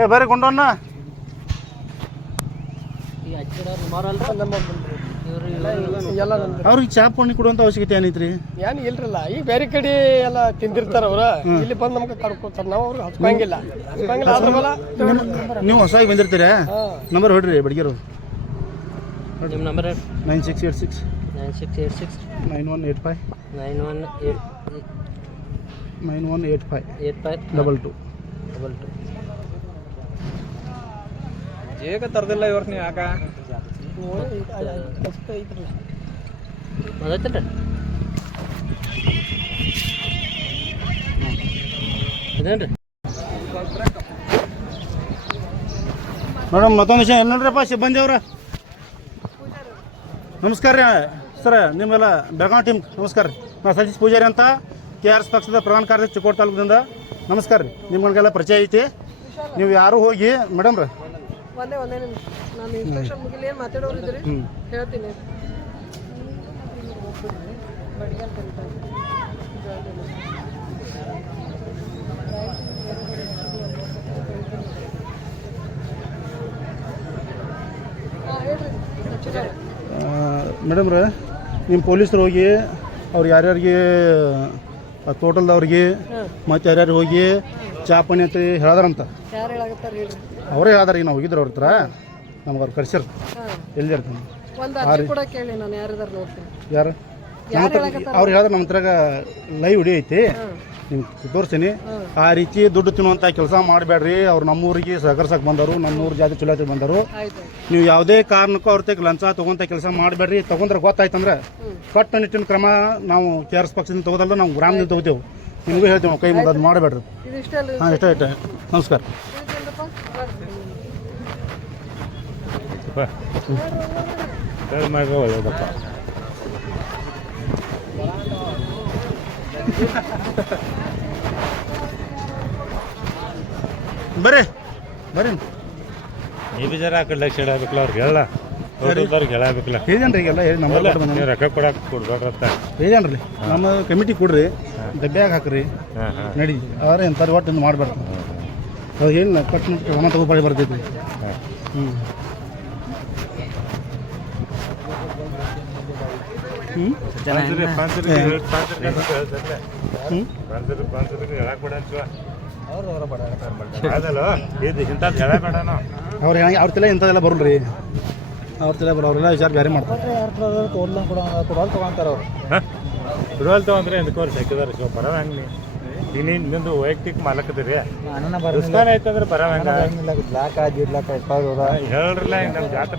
ಏ ಬರ್ರಿ ಗುಂಡೋಣ ಅವ್ರಿಗೆ ಚಾಪ್ ಪುಣ್ಣಿ ಕೊಡುವಂತ ಅವಶ್ಯಕತೆ ಏನೈತ್ರಿ? ಏನು ಇಲ್ರಲ್ಲ. ಈಗ ಬೇರೆ ಕಡೆ ಎಲ್ಲ ತಿಂದಿರ್ತಾರ ಅವ್ರ. ಇಲ್ಲಿ ಬಂದು ನಮ್ಗೆ ಕರ್ಕೊತಾರ. ನಾವು ಅವ್ರಿಗೆ ಹಚ್ಕೊಂಗಿಲ್ಲ. ಹಚ್ಕೊಂಗಿಲ್ಲ ಅದ್ರ ಬಲ ನೀವು ಹೊಸಾಗಿ ಬಂದಿರ್ತೀರ? ನಂಬರ್ ಹೊಡ್ರಿ ಬಡ್ಗಿರು ನಿಮ್ಮ number nine six eight six nine six eight six nine one eight five nine one eight nine one eight five eight five double two double two ಏಕ ತರದಿಲ್ಲ ಇವ್ರ ನೀವು ಯಾಕ? ಅದೇನ್ರಿ ಮೇಡಮ್ ಮತ್ತೊಂದು ವಿಷಯ. ಏನು ನೋಡ್ರಪ್ಪ ಸಿಬ್ಬಂದಿ ಅವ್ರ? ನಮಸ್ಕಾರ ರೀ. ಸರ್ ನಿಮ್ಮೆಲ್ಲ ಬೆಳಗಾವಿ ಟೀಮ್ ನಮಸ್ಕಾರ ರೀ. ನಾ ಸತೀಶ್ ಪೂಜಾರಿ ಅಂತ ಕೆ ಆರ್ ಎಸ್ ಪಕ್ಷದ ಪ್ರಧಾನ ಕಾರ್ಯದರ್ಶಿ ಚಿಕ್ಕೋಡ್ ತಾಲೂಕಿನಿಂದ ನಮಸ್ಕಾರ ರೀ. ನಿಮ್ಗಳಿಗೆಲ್ಲ ಪರಿಚಯ ಐತಿ. ನೀವು ಯಾರು ಹೋಗಿ ಮೇಡಮ್ ರೀ ಒಂದೇ ಒಂದೇ ನಿಮಿಷ. ನಾನು ಇನ್ಸ್ಟ್ರಕ್ಷನ್ ಮುಗಿಲಿ ಏನು ಮಾತಾಡೋರು ಇದ್ರಿ ಹೇಳ್ತೀನಿ. ಮೇಡಮ್ ರೀ ನಿಮ್ಮ ಪೊಲೀಸರು ಹೋಗಿ ಅವ್ರು ಯಾರ್ಯಾರಿಗೆ ಟೋಟಲ್ದವ್ರಿಗೆ ಮತ್ತೆ ಯಾರ್ಯಾರು ಹೋಗಿ ಚಾ ಪಾನಿ ಅಂತ ಹೇಳ್ದಾರಂತ. ಯಾರು ಹೇಳಾಕತ್ತಾರ ಹೇಳ್ರಿ. ಅವರೇ ಹೇಳ್ದಾರ ಈಗ ನಾವು ಹೋಗಿದ್ರು ಅವ್ರ ಹತ್ರ. ನಮ್ಗೆ ಅವ್ರು ಕರ್ಸಿರ್ ಹಾಂ. ಎಲ್ಲಿ ಇರ್ತಾನೆ. ಒಂದು ಅರ್ಜಿ ಕೂಡ ಕೇಳಿ ನಾನು ಯಾರಿದಾರ ನೋಡ್ತೀನಿ. ಯಾರು? ಅವ್ರು ಹೇಳಿದ್ರೆ ನಮ್ಮ ಹತ್ರ ಲೈವ್ ಹುಡಿ ಐತಿ. ನಿಮ್ಗೆ ತೋರಿಸ್ತೀನಿ. ಆ ರೀತಿ ದುಡ್ಡು ತಿನ್ನುವಂಥ ಕೆಲಸ ಮಾಡಬೇಡ್ರಿ ಅವ್ರು ನಮ್ಮೂರಿಗೆ ಸಹಕರಿಸಕ್ಕೆ ಬಂದರು ನಮ್ಮೂರು ಜಾತಿ ಚುಲಾತಿ ಬಂದರು. ಆಯ್ತು. ನೀವು ಯಾವುದೇ ಕಾರಣಕ್ಕೂ ಅವ್ರ ತೆಗೆ ಲಂಚ ತೊಗೊಂತ ಕೆಲಸ ಮಾಡಬೇಡ್ರಿ ತೊಗೊಂಡ್ರೆ ಗೊತ್ತಾಯ್ತಂದ್ರೆ ಕಟ್ಟುನಿಟ್ಟಿನ ಕ್ರಮ ನಾವು ಕೆ ಆರ್ ಎಸ್ ಪಕ್ಷದಿಂದ ತಗೋದಲ್ಲ ನಾವು ಗ್ರಾಮದಿಂದ ತಗೋತೇವೆ. ನಿಮಗೂ ಹೇಳ್ತೀವಿ ಕೈ ಮುಂದೆ ಅದು ಮಾಡಬೇಡ್ರಿ. ಹಾಂ ಇಷ್ಟ ಇಷ್ಟ ನಮಸ್ಕಾರ. ಬರ್ರಿ. ಬರ್ರಿ. ನೀವು ಬಿ ಜರ ಆ ಕಡೆ ಲಕ್ಷ ಇಡಬೇಕಲ್ಲ ಅವ್ರಿಗೆ ಹೇಳ ಹೇಳಬೇಕಲ್ಲ ಹೇಳಿದೇನ್ರಿ ಈಗೆಲ್ಲ ಹೇಳಿ ನೀವು ರೊಕ್ಕ ಕೊಡಕ್ಕೆ ಕೊಡ್ಬೇಡ್ರತ್ತ ಹೇಳಿದೇನ್ರಿ ನಮ್ಮ ಕಮಿಟಿ ಕೊಡ್ರಿ. ಡಬ್ಬ್ಯಾಗ ಹಾಕ್ರಿ. ಹಾಂ ಹಾಂ. ನಡಿ. ಅವ್ರೆ ಎಂಥದ್ದು ಒಟ್ಟು ಇನ್ನು ಮಾಡಬಾರ್ದು. ಅದು ಏನಿಲ್ಲ ಕಟ್ ಒಣ ತಗೋಬಾಳಿ ಬರ್ತೈತಿ ಹ್ಞೂ ಅವ್ರು ಅವ್ರ ತಲೆ ಇಂಥದ್ದೆಲ್ಲ ಬರಲ್ರಿ. ರೀ ಅವ್ರ ತಲೆ ಬರೋ ಅವರೆಲ್ಲ ವಿಚಾರ ಬೇರೆ ಮಾಡ್ತಾರೆ. ಬಿಡುವಲ್ ತಗೊಂಡ್ರೆ ಎಂದಕ್ಕೆ ಅವ್ರು ಹಾಕಿದಾರೆ ಸೊ ಪರವಾಗಿ ಹಂಗೆ ಈಗ ನೀನು ನಿಂದು ವೈಯಕ್ತಿಕ ಮಾಲಕದಿರಿ ರಿಸ್ಕಾನ್ ಐತಂದ್ರೆ ಬ್ಲಾಕ್ ಹಂಗೆ ಹೇಳ್ರಲ್ಲ ನಮ್ಮ ಜಾತ್ರೆ